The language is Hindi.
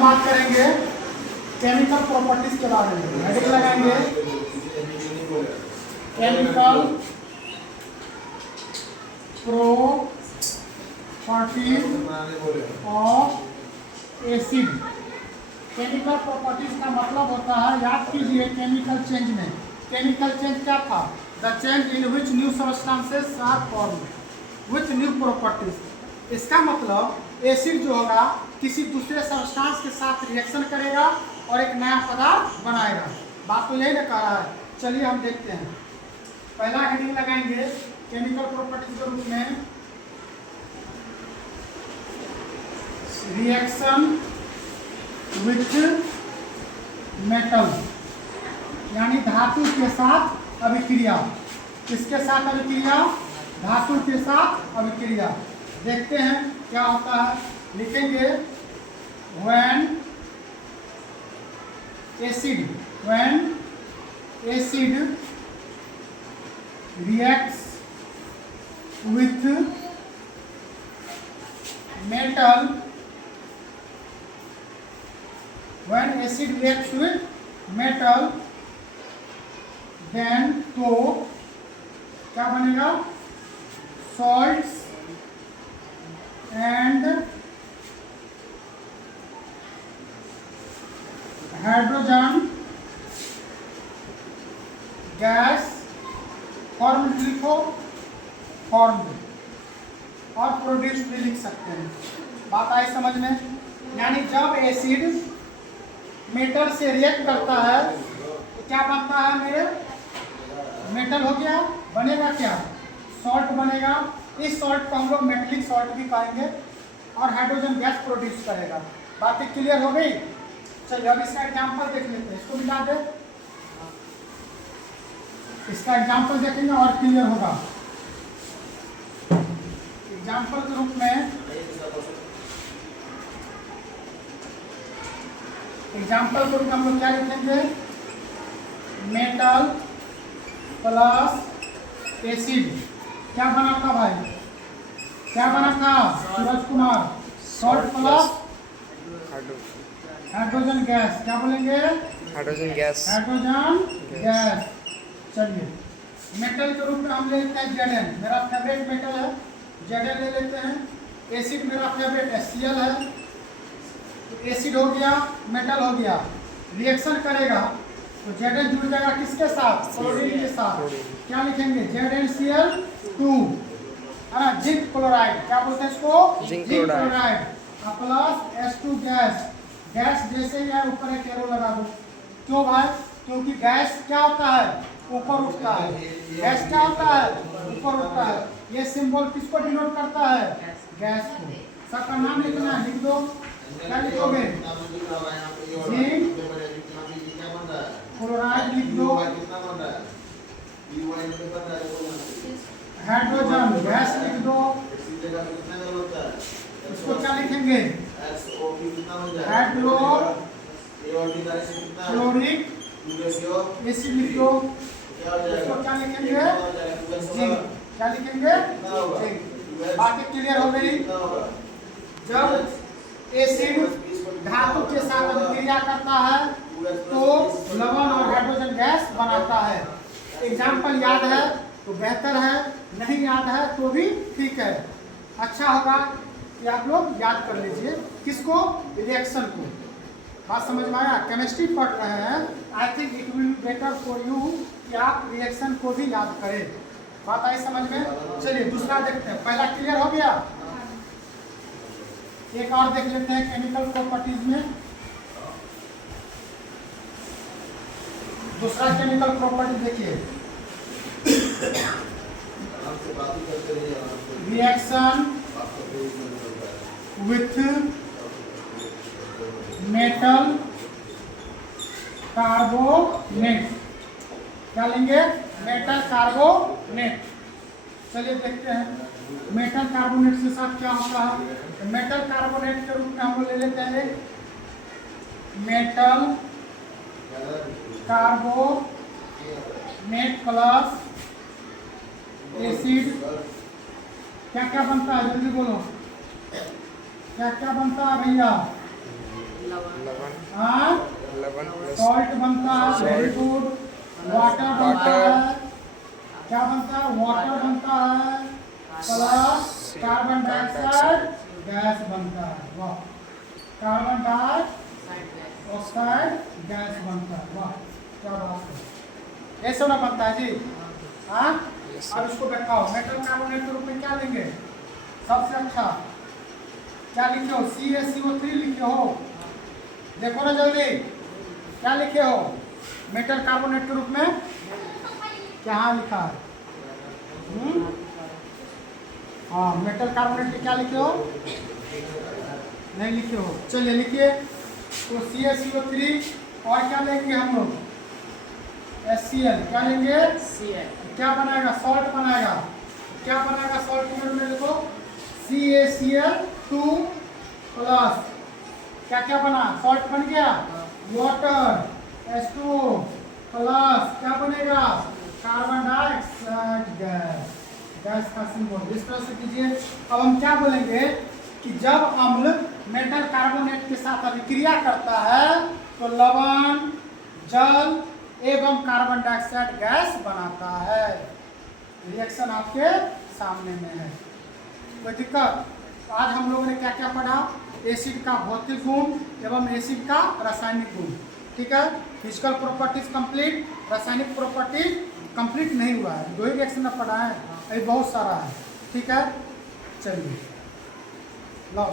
बात करेंगे केमिकल प्रॉपर्टीज के बारे में। हेडिंग लगाएंगे chemical properties of acid. Chemical properties का मतलब होता है, याद कीजिए केमिकल चेंज में, केमिकल चेंज क्या था? The change in which new substances are formed with new properties. इसका मतलब एसिड जो होगा किसी दूसरे सब्सटेंस के साथ रिएक्शन करेगा और एक नया पदार्थ बनाएगा। बात तो यही ना कह रहा है। चलिए हम देखते हैं। पहला हेडिंग लगाएंगे केमिकल प्रॉपर्टीज के रूप में रिएक्शन विथ मेटल, यानी धातु के साथ अभिक्रिया। किसके साथ अभिक्रिया? धातु के साथ अभिक्रिया। देखते हैं क्या होता है। लिखेंगे when acid reacts with metal, when acid reacts with metal, then तो क्या बनेगा? salts and hydrogen gas form लिखो, फॉर्म और प्रोड्यूस भी लिख सकते हैं। बात आई समझ में? यानी जब एसिड मेटल से रिएक्ट करता है तो क्या बनता है मेरे? मेटल हो गया, बनेगा क्या? सॉल्ट बनेगा। इस सॉल्ट को हम लोग मेटलिक सॉल्ट भी कहेंगे और हाइड्रोजन गैस प्रोड्यूस करेगा। बातें क्लियर हो गई? चलिए अब इसका एग्जांपल देख लेते हैं। इसको मिटा दे, इसका एग्जांपल देखेंगे और क्लियर होगा। एग्जांपल के रूप में हम लोग क्या लिखेंगे? मेटल प्लस एसिड क्या बना था भाई? क्या बना था Suraj Kumar? Salt plus hydrogen gas. क्या बोलेंगे? Hydrogen gas. चलिए मेटल के रूप में हम ले लेते हैं Zn, मेरा फेवरेट मेटल है, Zn ले लेते हैं। एसिड मेरा फेवरेट HCl है। तो एसिड हो गया, मेटल हो गया, रिएक्शन करेगा तो Zn जुड़ जाएगा किसके साथ? क्लोरीन के साथ। क्या लिखेंगे? ZnCl2 है ना, जिंक क्लोराइड। क्या बोलते हैं इसको? Zinc chloride plus H2 gas. Gas जैसे ही है ऊपर एक एरो लगा दो। क्यों भाई? क्योंकि गैस क्या होता है? ऊपर उठता है। गैस क्या होता है? ऊपर उठता है। ये सिंबल किसको डिनोट करता है? गैस को। सबका नाम लिखना है, लिख दो। क्या लिखोगे? जिंक क्लोराइड लिख दो। हाइड्रोजन गैस लिख दो। इसको क्या लिखेंगे? हाइड्रोक्लोरिक एसिड लिख दो। इसको क्या लिखेंगे? जिंक। क्या लिखेंगे? जिंक। बातें क्लियर हो गई? जब एसिड धातु के साथ अभिक्रिया करता है तो लवण और हाइड्रोजन गैस बनाता है। एग्जाम्पल याद है तो बेहतर है, नहीं याद है तो भी ठीक है। अच्छा होगा कि आप लोग याद कर लीजिए। किसको? रिएक्शन को। बात समझ में आया? केमिस्ट्री पढ़ रहे हैं, I think it will be better for you कि आप रिएक्शन को भी याद करें। बात आई समझ में? चलिए दूसरा देखते हैं। पहला क्लियर हो गया, एक और देख लेते हैं केमिकल प्रॉपर्टीज में। दूसरा केमिकल प्रॉपर्टी देखिए, रिएक्शन विथ मेटल कार्बोनेट। क्या लेंगे? Metal carbonate. चलिए देखते हैं मेटल कार्बोनेट के साथ क्या होता है। मेटल कार्बोनेट के रूप में हम लोग ले लेते हैं मेटल कार्बोनेट प्लस एसिड। क्या क्या बनता है? जल्दी बोलो, क्या क्या बनता है भैया? बनता है, वेरी गुड। वाटर बनता है, क्या बनता है? वाटर बनता है प्लस कार्बन डाइऑक्साइड गैस बनता है। वाह, कार्बन डाइऑक्साइड गैस बनता है। वाह, क्या बात है, ये सब ना बनता है जी। हाँ, अब इसको बैठाओ, मेटल कार्बोनेट के रूप में क्या लेंगे? सबसे अच्छा क्या लिखे हो? CaCO3 लिखे हो। देखो ना जल्दी, क्या लिखे हो मेटल कार्बोनेट के रूप में? क्या लिखा है? हाँ, मेटल कार्बोनेट क्या लिखे हो? नहीं लिखे हो, चलिए लिखिए। तो CaCO3 और क्या लेंगे हम लोग? HCl। क्या लेंगे? क्या बनाएगा? सॉल्ट बनाएगा। क्या बनाएगा सॉल्ट में? देखो CaCl2 प्लस क्या क्या बना? सॉल्ट बन गया। वाटर H2 प्लस क्या बनेगा? कार्बन डाइऑक्साइड गैस, गैस का सिंबल इस तरह से कीजिए। अब हम क्या बोलेंगे कि जब अम्ल मेटल कार्बोनेट के साथ अभिक्रिया करता है तो लवण, जल एवं कार्बन डाइऑक्साइड गैस बनाता है। रिएक्शन आपके सामने में है, कोई दिक्कत? आज हम लोगों ने क्या क्या पढ़ा? एसिड का भौतिक गुण एवं एसिड का रासायनिक गुण। ठीक है, फिजिकल प्रॉपर्टीज कंप्लीट, रासायनिक प्रॉपर्टीज कंप्लीट नहीं हुआ है, 2 ही रिएक्शन में पढ़ा है, अभी बहुत सारा है। ठीक है, चलिए लो।